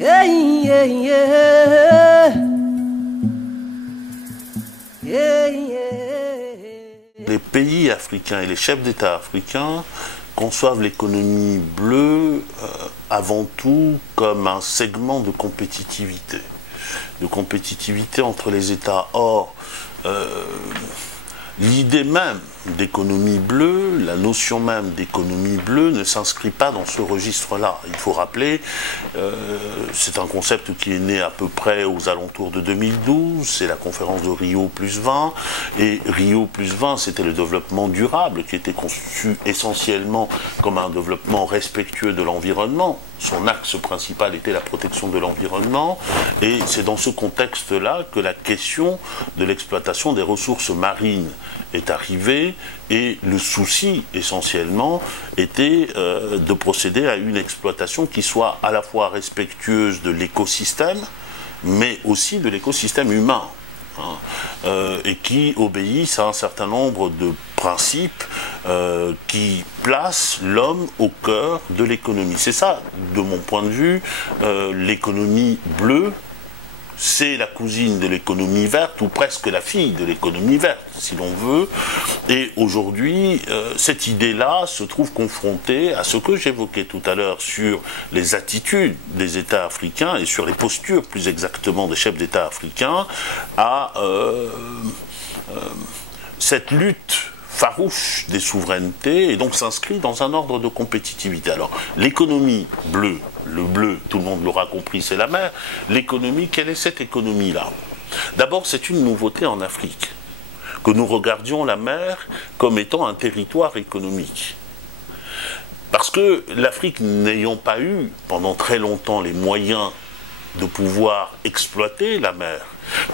Les pays africains et les chefs d'État africains conçoivent l'économie bleue avant tout comme un segment de compétitivité entre les États. Or, l'idée même d'économie bleue, la notion même d'économie bleue ne s'inscrit pas dans ce registre-là. Il faut rappeler, c'est un concept qui est né à peu près aux alentours de 2012, c'est la conférence de Rio + 20, et Rio + 20, c'était le développement durable qui était conçu essentiellement comme un développement respectueux de l'environnement. Son axe principal était la protection de l'environnement, et c'est dans ce contexte-là que la question de l'exploitation des ressources marines est arrivée, et le souci essentiellement était de procéder à une exploitation qui soit à la fois respectueuse de l'écosystème, mais aussi de l'écosystème humain, et qui obéissent à un certain nombre de principes qui placent l'homme au cœur de l'économie. C'est ça, de mon point de vue, l'économie bleue. C'est la cousine de l'économie verte, ou presque la fille de l'économie verte, si l'on veut. Et aujourd'hui, cette idée-là se trouve confrontée à ce que j'évoquais tout à l'heure sur les attitudes des États africains, et sur les postures, plus exactement, des chefs d'État africains, à cette lutte farouche des souverainetés, et donc s'inscrit dans un ordre de compétitivité. Alors, l'économie bleue, le bleu, tout le monde l'aura compris, c'est la mer. L'économie, quelle est cette économie-là? D'abord, c'est une nouveauté en Afrique, que nous regardions la mer comme étant un territoire économique. Parce que l'Afrique, n'ayant pas eu pendant très longtemps les moyens de pouvoir exploiter la mer,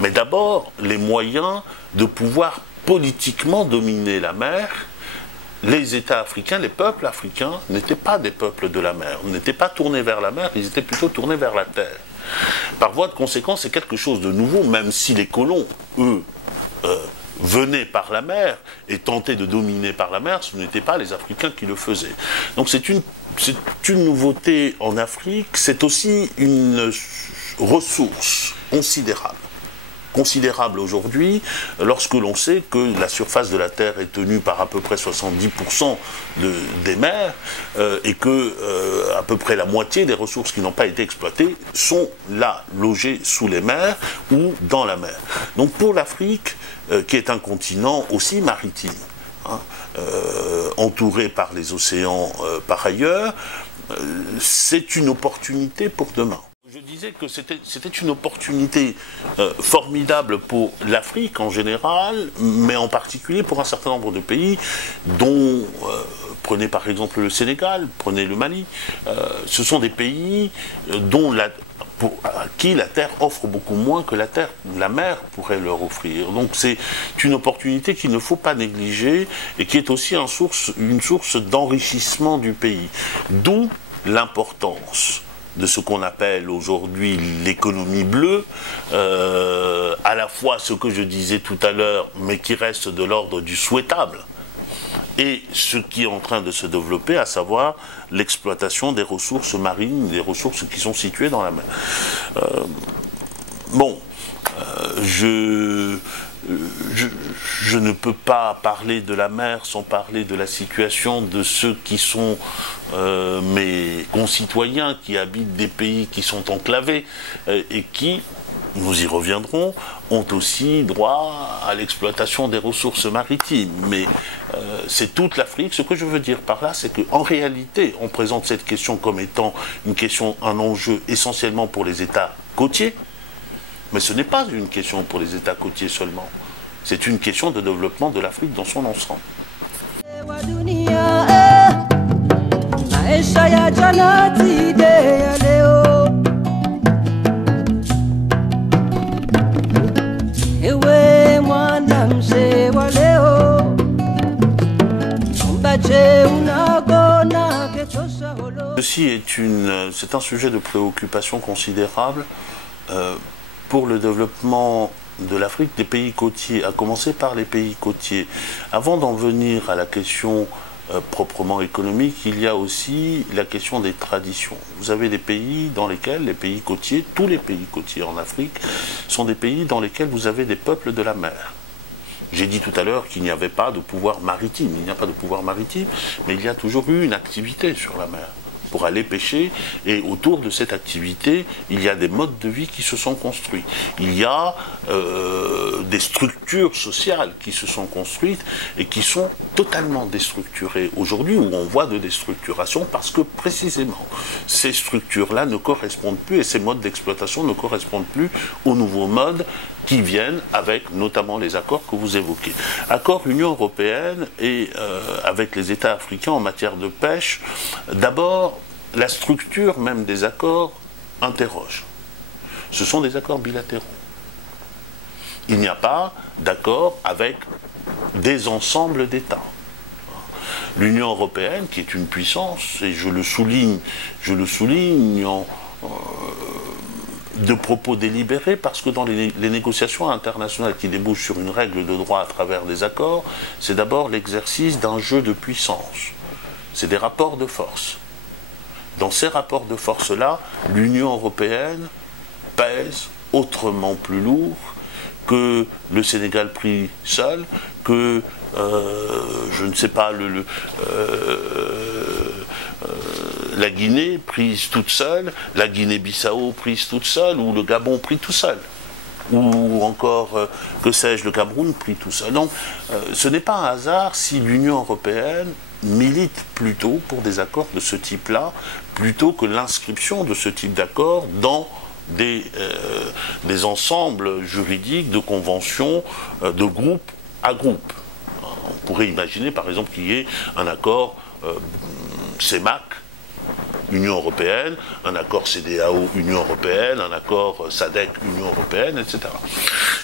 mais d'abord les moyens de pouvoir politiquement dominer la mer, les États africains, les peuples africains n'étaient pas des peuples de la mer, n'étaient pas tournés vers la mer, ils étaient plutôt tournés vers la terre. Par voie de conséquence, c'est quelque chose de nouveau, même si les colons, eux, venaient par la mer et tentaient de dominer par la mer, ce n'étaient pas les Africains qui le faisaient. Donc c'est une nouveauté en Afrique, c'est aussi une ressource considérable aujourd'hui, lorsque l'on sait que la surface de la Terre est tenue par à peu près 70% des mers, et que à peu près la moitié des ressources qui n'ont pas été exploitées sont là, logées sous les mers ou dans la mer. Donc pour l'Afrique, qui est un continent aussi maritime, entouré par les océans par ailleurs, c'est une opportunité pour demain. Je disais que c'était une opportunité formidable pour l'Afrique en général, mais en particulier pour un certain nombre de pays dont, prenez par exemple le Sénégal, prenez le Mali, ce sont des pays dont à qui la terre offre beaucoup moins que la mer pourrait leur offrir. Donc c'est une opportunité qu'il ne faut pas négliger, et qui est aussi une source d'enrichissement du pays. D'où l'importance de ce qu'on appelle aujourd'hui l'économie bleue, à la fois ce que je disais tout à l'heure, mais qui reste de l'ordre du souhaitable, et ce qui est en train de se développer, à savoir l'exploitation des ressources marines, des ressources qui sont situées dans la mer. Je ne peux pas parler de la mer sans parler de la situation de ceux qui sont mes concitoyens, qui habitent des pays qui sont enclavés, et qui, nous y reviendrons, ont aussi droit à l'exploitation des ressources maritimes. Mais c'est toute l'Afrique. Ce que je veux dire par là, c'est qu'en réalité, on présente cette question comme étant un enjeu essentiellement pour les États côtiers, mais ce n'est pas une question pour les États côtiers seulement. C'est une question de développement de l'Afrique dans son ensemble. Ceci c'est un sujet de préoccupation considérable pour le développement de l'Afrique, des pays côtiers, à commencer par les pays côtiers. Avant d'en venir à la question proprement économique, il y a aussi la question des traditions. Vous avez des pays dans lesquels, les pays côtiers, tous les pays côtiers en Afrique, sont des pays dans lesquels vous avez des peuples de la mer. J'ai dit tout à l'heure qu'il n'y avait pas de pouvoir maritime. Il n'y a pas de pouvoir maritime, mais il y a toujours eu une activité sur la mer pour aller pêcher, et autour de cette activité, il y a des modes de vie qui se sont construits. Il y a des structures sociales qui se sont construites et qui sont totalement déstructurées aujourd'hui, où on voit de déstructuration parce que précisément ces structures-là ne correspondent plus, et ces modes d'exploitation ne correspondent plus aux nouveaux modes qui viennent avec notamment les accords que vous évoquez. Accord Union européenne et avec les États africains en matière de pêche, d'abord, la structure même des accords interroge. Ce sont des accords bilatéraux. Il n'y a pas d'accord avec des ensembles d'États. L'Union européenne, qui est une puissance, et je le souligne de propos délibérés, parce que dans les négociations internationales qui débouchent sur une règle de droit à travers des accords, c'est d'abord l'exercice d'un jeu de puissance. C'est des rapports de force. Dans ces rapports de force-là, l'Union européenne pèse autrement plus lourd que le Sénégal pris seul, que, je ne sais pas, la Guinée prise toute seule, la Guinée-Bissau prise toute seule, ou le Gabon pris tout seul, ou encore, que sais-je, le Cameroun pris tout seul. Donc, ce n'est pas un hasard si l'Union européenne milite plutôt pour des accords de ce type-là, plutôt que l'inscription de ce type d'accord dans des ensembles juridiques, de conventions, de groupe à groupe. On pourrait imaginer, par exemple, qu'il y ait un accord CEMAC, Union européenne, un accord CEDEAO, Union européenne, un accord SADC, Union européenne, etc.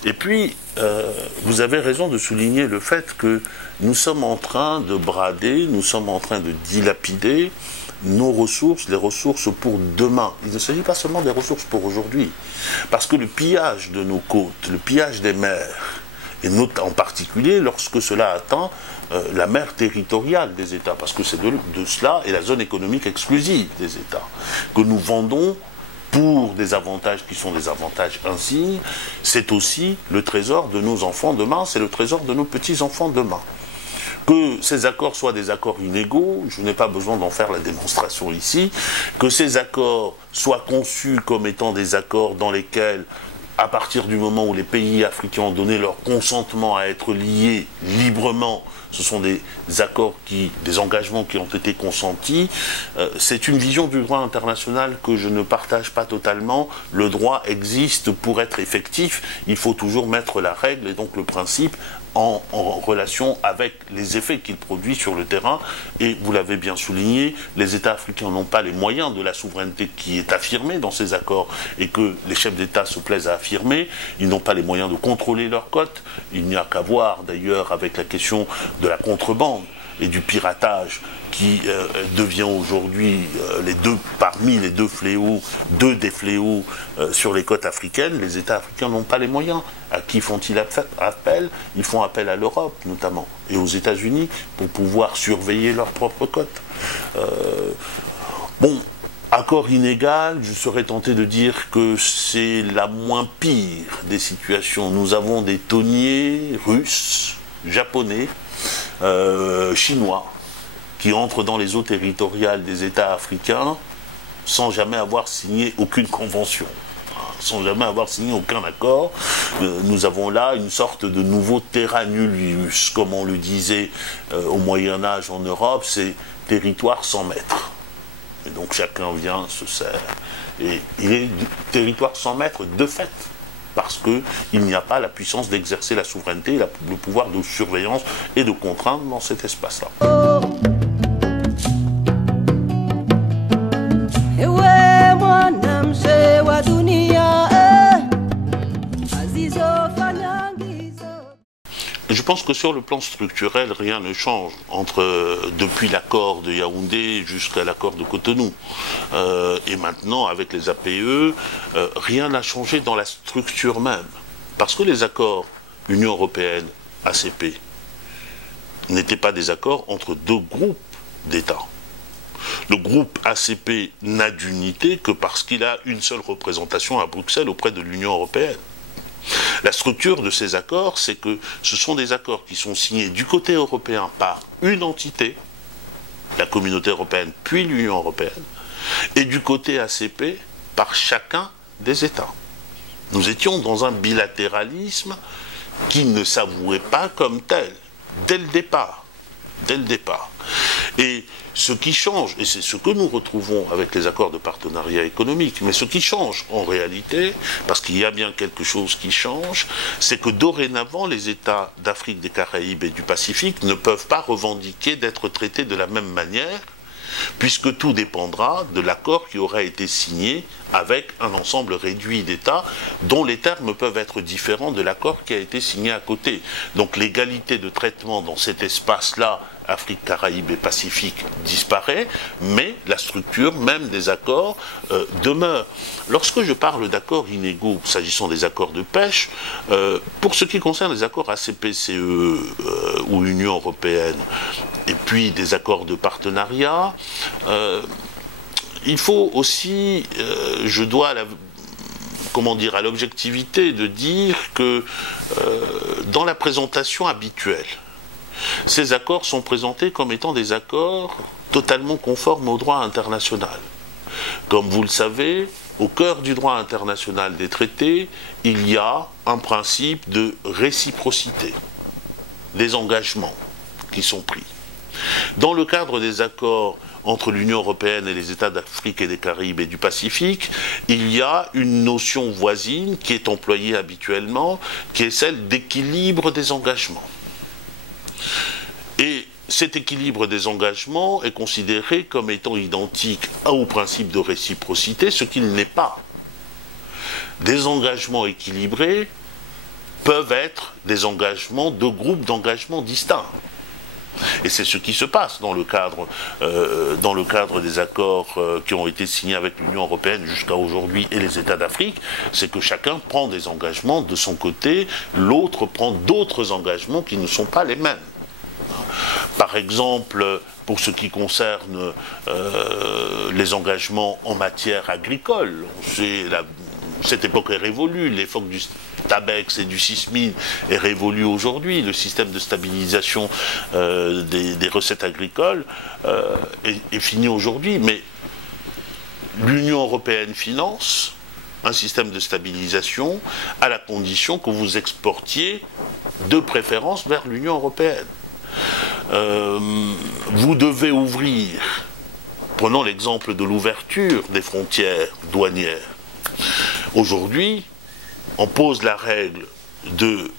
Et puis, vous avez raison de souligner le fait que nous sommes en train de brader, nous sommes en train de dilapider nos ressources, les ressources pour demain. Il ne s'agit pas seulement des ressources pour aujourd'hui. Parce que le pillage de nos côtes, le pillage des mers, et en particulier lorsque cela atteint la mer territoriale des États, parce que c'est de cela et la zone économique exclusive des États, que nous vendons pour des avantages qui sont des avantages insignes, c'est aussi le trésor de nos enfants demain, c'est le trésor de nos petits-enfants demain. Que ces accords soient des accords inégaux, je n'ai pas besoin d'en faire la démonstration ici, que ces accords soient conçus comme étant des accords dans lesquels, à partir du moment où les pays africains ont donné leur consentement à être liés librement, ce sont des accords, des engagements qui ont été consentis. C'est une vision du droit international que je ne partage pas totalement. Le droit existe pour être effectif. Il faut toujours mettre la règle et donc le principe en relation avec les effets qu'il produit sur le terrain. Et vous l'avez bien souligné, les États africains n'ont pas les moyens de la souveraineté qui est affirmée dans ces accords et que les chefs d'État se plaisent à affirmer. Ils n'ont pas les moyens de contrôler leurs côtes. Il n'y a qu'à voir d'ailleurs avec la question de la contrebande et du piratage qui devient aujourd'hui parmi les deux des fléaux sur les côtes africaines. Les États africains n'ont pas les moyens. À qui font-ils appel? Ils font appel à l'Europe notamment et aux États-Unis pour pouvoir surveiller leurs propres côtes. Bon, accord inégal, je serais tenté de dire que c'est la moins pire des situations. Nous avons des thoniers russes, japonais, chinois, qui entrent dans les eaux territoriales des États africains sans jamais avoir signé aucune convention, sans jamais avoir signé aucun accord. Nous avons là une sorte de nouveau terra nullius, comme on le disait au Moyen-Âge en Europe, c'est territoire sans maître. Et donc chacun vient, se sert. Et il est territoire sans maître de fait, parce qu'il n'y a pas la puissance d'exercer la souveraineté, le pouvoir de surveillance et de contrainte dans cet espace-là. Je pense que sur le plan structurel, rien ne change depuis l'accord de Yaoundé jusqu'à l'accord de Cotonou. Et maintenant, avec les APE, rien n'a changé dans la structure même. Parce que les accords Union européenne, ACP, n'étaient pas des accords entre deux groupes d'États. Le groupe ACP n'a d'unité que parce qu'il a une seule représentation à Bruxelles auprès de l'Union européenne. La structure de ces accords, c'est que ce sont des accords qui sont signés du côté européen par une entité, la Communauté européenne puis l'Union européenne, et du côté ACP par chacun des États. Nous étions dans un bilatéralisme qui ne s'avouait pas comme tel, dès le départ. Dès le départ. Et ce qui change, et c'est ce que nous retrouvons avec les accords de partenariat économique, mais ce qui change en réalité, parce qu'il y a bien quelque chose qui change, c'est que dorénavant, les États d'Afrique, des Caraïbes et du Pacifique ne peuvent pas revendiquer d'être traités de la même manière, puisque tout dépendra de l'accord qui aura été signé avec un ensemble réduit d'États dont les termes peuvent être différents de l'accord qui a été signé à côté. Donc l'égalité de traitement dans cet espace-là, Afrique, Caraïbes et Pacifique, disparaît, mais la structure même des accords demeure. Lorsque je parle d'accords inégaux, s'agissant des accords de pêche, pour ce qui concerne les accords ACP-CE ou Union européenne, et puis des accords de partenariat, il faut aussi, je dois à l'objectivité de dire que dans la présentation habituelle, ces accords sont présentés comme étant des accords totalement conformes au droit international. Comme vous le savez, au cœur du droit international des traités, il y a un principe de réciprocité des engagements qui sont pris. Dans le cadre des accords entre l'Union européenne et les États d'Afrique et des Caraïbes et du Pacifique, il y a une notion voisine qui est employée habituellement, qui est celle d'équilibre des engagements. Et cet équilibre des engagements est considéré comme étant identique au principe de réciprocité, ce qu'il n'est pas. Des engagements équilibrés peuvent être des engagements de groupes d'engagements distincts. Et c'est ce qui se passe dans le cadre des accords qui ont été signés avec l'Union européenne jusqu'à aujourd'hui et les États d'Afrique, c'est que chacun prend des engagements de son côté, l'autre prend d'autres engagements qui ne sont pas les mêmes. Par exemple, pour ce qui concerne les engagements en matière agricole, cette époque est révolue, l'époque du Tabex et du Sismine est révolue aujourd'hui, le système de stabilisation des recettes agricoles est fini aujourd'hui, mais l'Union européenne finance un système de stabilisation à la condition que vous exportiez de préférence vers l'Union européenne. Vous devez ouvrir, prenons l'exemple de l'ouverture des frontières douanières. Aujourd'hui, on pose la règle de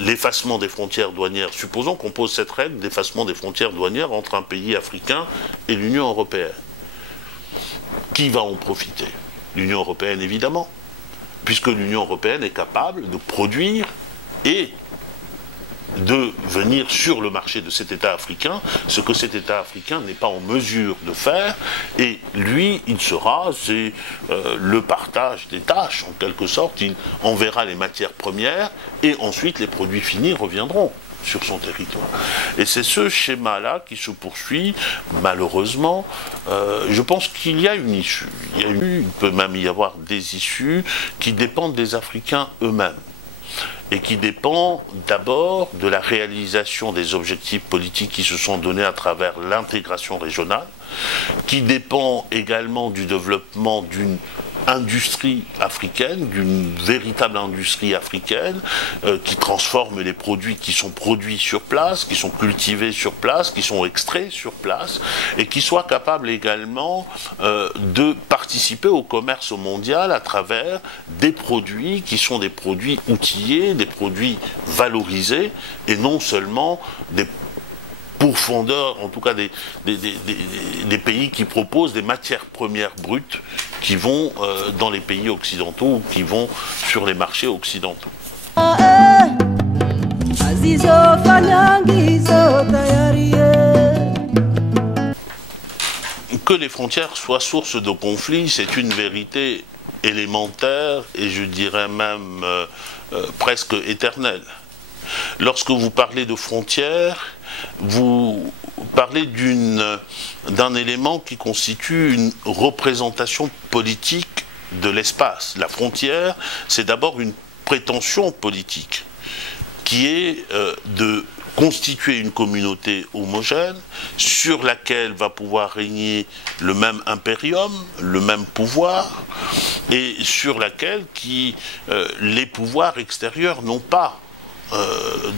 l'effacement des frontières douanières. Supposons qu'on pose cette règle d'effacement des frontières douanières entre un pays africain et l'Union européenne. Qui va en profiter? L'Union européenne, évidemment, puisque l'Union européenne est capable de produire et de venir sur le marché de cet État africain, ce que cet État africain n'est pas en mesure de faire, et lui, c'est le partage des tâches, en quelque sorte, il enverra les matières premières, et ensuite les produits finis reviendront sur son territoire. Et c'est ce schéma-là qui se poursuit, malheureusement. Je pense qu'il y a une issue. Il peut même y avoir des issues qui dépendent des Africains eux-mêmes, et qui dépend d'abord de la réalisation des objectifs politiques qui se sont donnés à travers l'intégration régionale, qui dépend également du développement d'une industrie africaine, d'une véritable industrie africaine qui transforme les produits qui sont produits sur place, qui sont cultivés sur place, qui sont extraits sur place, et qui soit capable également de participer au commerce mondial à travers des produits qui sont des produits outillés, des produits valorisés, et non seulement des pourfendeurs, en tout cas des pays qui proposent des matières premières brutes qui vont dans les pays occidentaux ou qui vont sur les marchés occidentaux. Que les frontières soient source de conflits, c'est une vérité élémentaire et je dirais même presque éternelle. Lorsque vous parlez de frontières, vous parlez d'un élément qui constitue une représentation politique de l'espace. La frontière, c'est d'abord une prétention politique qui est de constituer une communauté homogène sur laquelle va pouvoir régner le même impérium, le même pouvoir, et sur laquelle les pouvoirs extérieurs n'ont pas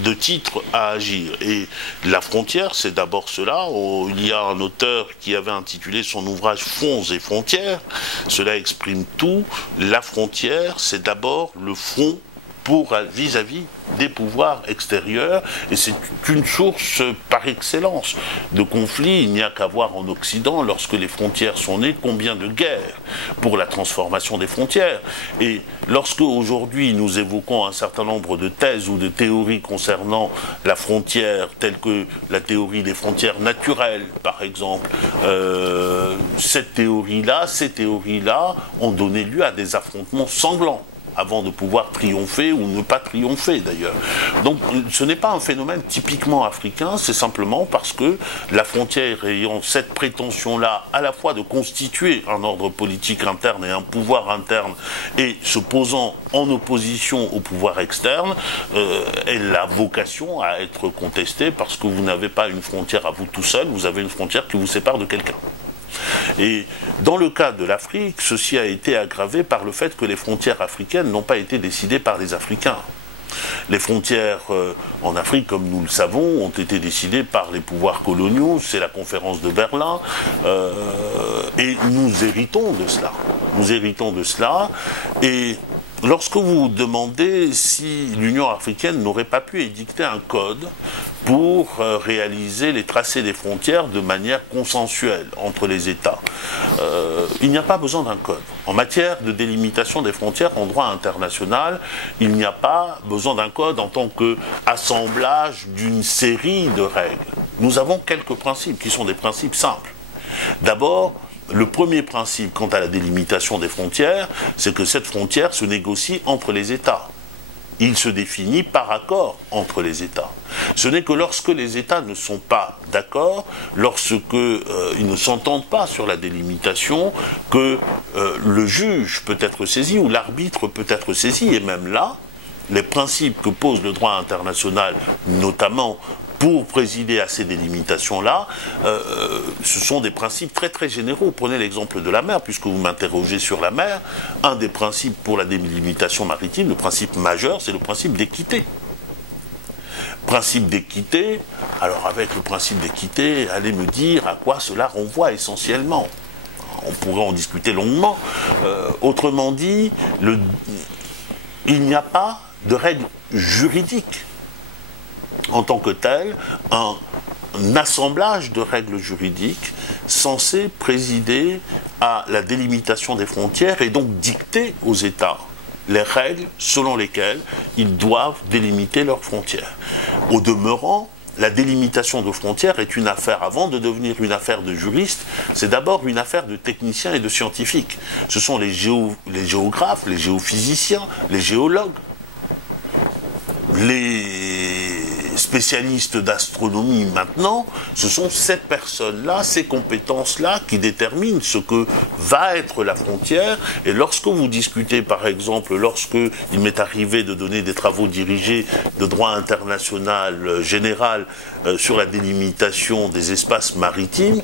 de titre à agir. Et la frontière, c'est d'abord cela. Il y a un auteur qui avait intitulé son ouvrage « Fonds et frontières ». Cela exprime tout. La frontière, c'est d'abord le front vis-à-vis des pouvoirs extérieurs, et c'est une source par excellence de conflits. Il n'y a qu'à voir en Occident, lorsque les frontières sont nées, combien de guerres pour la transformation des frontières. Et lorsque aujourd'hui nous évoquons un certain nombre de thèses ou de théories concernant la frontière, telles que la théorie des frontières naturelles, par exemple, ces théories-là ont donné lieu à des affrontements sanglants, avant de pouvoir triompher ou ne pas triompher d'ailleurs. Donc ce n'est pas un phénomène typiquement africain, c'est simplement parce que la frontière ayant cette prétention-là à la fois de constituer un ordre politique interne et un pouvoir interne, et se posant en opposition au pouvoir externe, elle a vocation à être contestée, parce que vous n'avez pas une frontière à vous tout seul, vous avez une frontière qui vous sépare de quelqu'un. Et dans le cas de l'Afrique, ceci a été aggravé par le fait que les frontières africaines n'ont pas été décidées par les Africains. Les frontières en Afrique, comme nous le savons, ont été décidées par les pouvoirs coloniaux, c'est la conférence de Berlin, et nous héritons de cela. Nous héritons de cela, et lorsque vous vous demandez si l'Union africaine n'aurait pas pu édicter un code pour réaliser les tracés des frontières de manière consensuelle entre les États, il n'y a pas besoin d'un code. En matière de délimitation des frontières en droit international, il n'y a pas besoin d'un code en tant qu'assemblage d'une série de règles. Nous avons quelques principes qui sont des principes simples. D'abord, le premier principe quant à la délimitation des frontières, c'est que cette frontière se négocie entre les États. Il se définit par accord entre les États. Ce n'est que lorsque les États ne sont pas d'accord, lorsqu'ils ne s'entendent pas sur la délimitation, que le juge peut être saisi ou l'arbitre peut être saisi. Et même là, les principes que pose le droit international, notamment pour présider à ces délimitations-là, ce sont des principes très très généraux. Prenez l'exemple de la mer, puisque vous m'interrogez sur la mer. Un des principes pour la délimitation maritime, le principe majeur, c'est le principe d'équité. Principe d'équité, alors avec le principe d'équité, allez me dire à quoi cela renvoie essentiellement. On pourrait en discuter longuement. Autrement dit, il n'y a pas de règle juridique en tant que tel, un assemblage de règles juridiques censé présider à la délimitation des frontières et donc dicter aux États les règles selon lesquelles ils doivent délimiter leurs frontières. Au demeurant, la délimitation de frontières est une affaire, avant de devenir une affaire de juristes, c'est d'abord une affaire de techniciens et de scientifiques. Ce sont les géographes, les géophysiciens, les géologues, les spécialistes d'astronomie maintenant, ce sont ces personnes-là, ces compétences-là qui déterminent ce que va être la frontière. Et lorsque vous discutez, par exemple, lorsque il m'est arrivé de donner des travaux dirigés de droit international général sur la délimitation des espaces maritimes,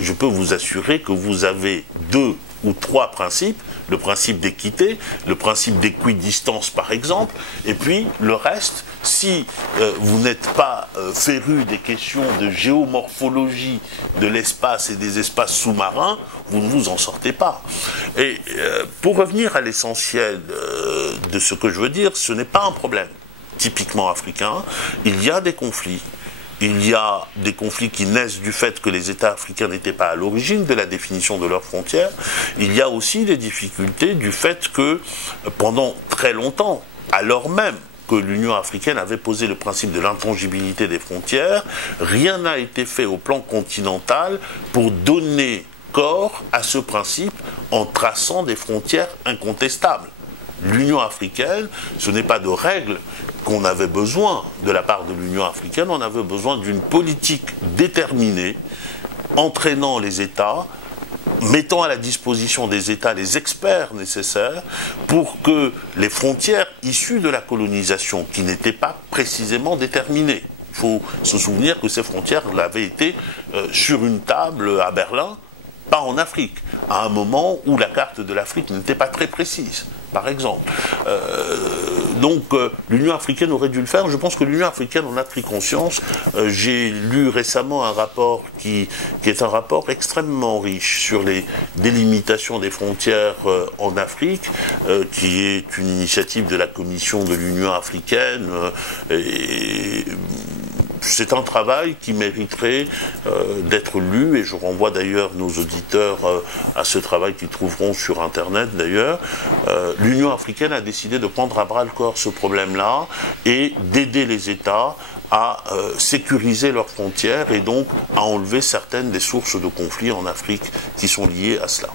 je peux vous assurer que vous avez 2 ou 3 principes, le principe d'équité, le principe d'équidistance par exemple, et puis le reste, si vous n'êtes pas féru des questions de géomorphologie de l'espace et des espaces sous-marins, vous ne vous en sortez pas. Et pour revenir à l'essentiel de ce que je veux dire, ce n'est pas un problème typiquement africain, il y a des conflits. Il y a des conflits qui naissent du fait que les États africains n'étaient pas à l'origine de la définition de leurs frontières. Il y a aussi des difficultés du fait que pendant très longtemps, alors même que l'Union africaine avait posé le principe de l'intangibilité des frontières, rien n'a été fait au plan continental pour donner corps à ce principe en traçant des frontières incontestables. l'Union africaine, ce n'est pas de règles qu'on avait besoin de la part de l'Union africaine, on avait besoin d'une politique déterminée, entraînant les États, mettant à la disposition des États les experts nécessaires pour que les frontières issues de la colonisation, qui n'étaient pas précisément déterminées, il faut se souvenir que ces frontières l'avaient été sur une table à Berlin, pas en Afrique, à un moment où la carte de l'Afrique n'était pas très précise, par exemple. Donc l'Union africaine aurait dû le faire. Je pense que l'Union africaine en a pris conscience. J'ai lu récemment un rapport qui est un rapport extrêmement riche sur les délimitations des frontières en Afrique, qui est une initiative de la Commission de l'Union africaine. C'est un travail qui mériterait d'être lu, et je renvoie d'ailleurs nos auditeurs à ce travail qu'ils trouveront sur Internet d'ailleurs. L'Union africaine a décidé de prendre à bras le corps ce problème-là et d'aider les États à sécuriser leurs frontières et donc à enlever certaines des sources de conflits en Afrique qui sont liées à cela.